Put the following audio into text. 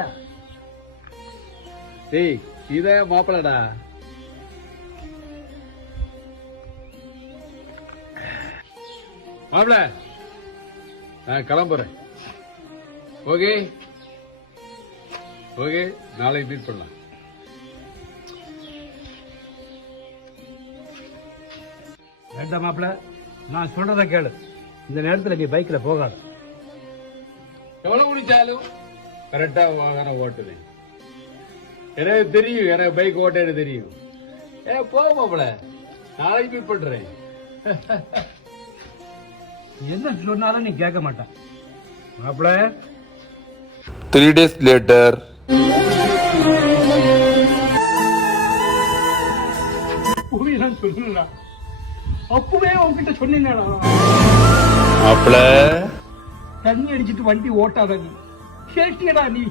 இல்லடா. டேய் இதே மாப்பிளடா. மாப்பிள நான் கிளம்புறேன். ஓகே ஓகே, நாளைக்கு மீட் பண்ணலாம். வேண்டாம் மாப்பிள, நான் சொல்றத கேளு. இந்த நேரத்துல நீ பைக்ல போகாது. எவ்வளவு முடிச்சாலும் கரெக்டா வாகனம் ஓட்டுவேன். எனக்கு தெரியும், எனக்கு பைக் ஓட்ட எனக்கு தெரியும். போ மாப்பிள, நாளைக்கு மீட் பண்றேன். என்ன சொன்னாலும் நீ கேட்க மாட்டேன் மாப்பிள. 3 days later. சொல்லல, அப்பவே உன்கிட்ட சொன்னீங்களா? மாப்பிள தண்ணி அடிச்சிட்டு வண்டி ஓட்டாத நீ. கேட்டியடா நீ?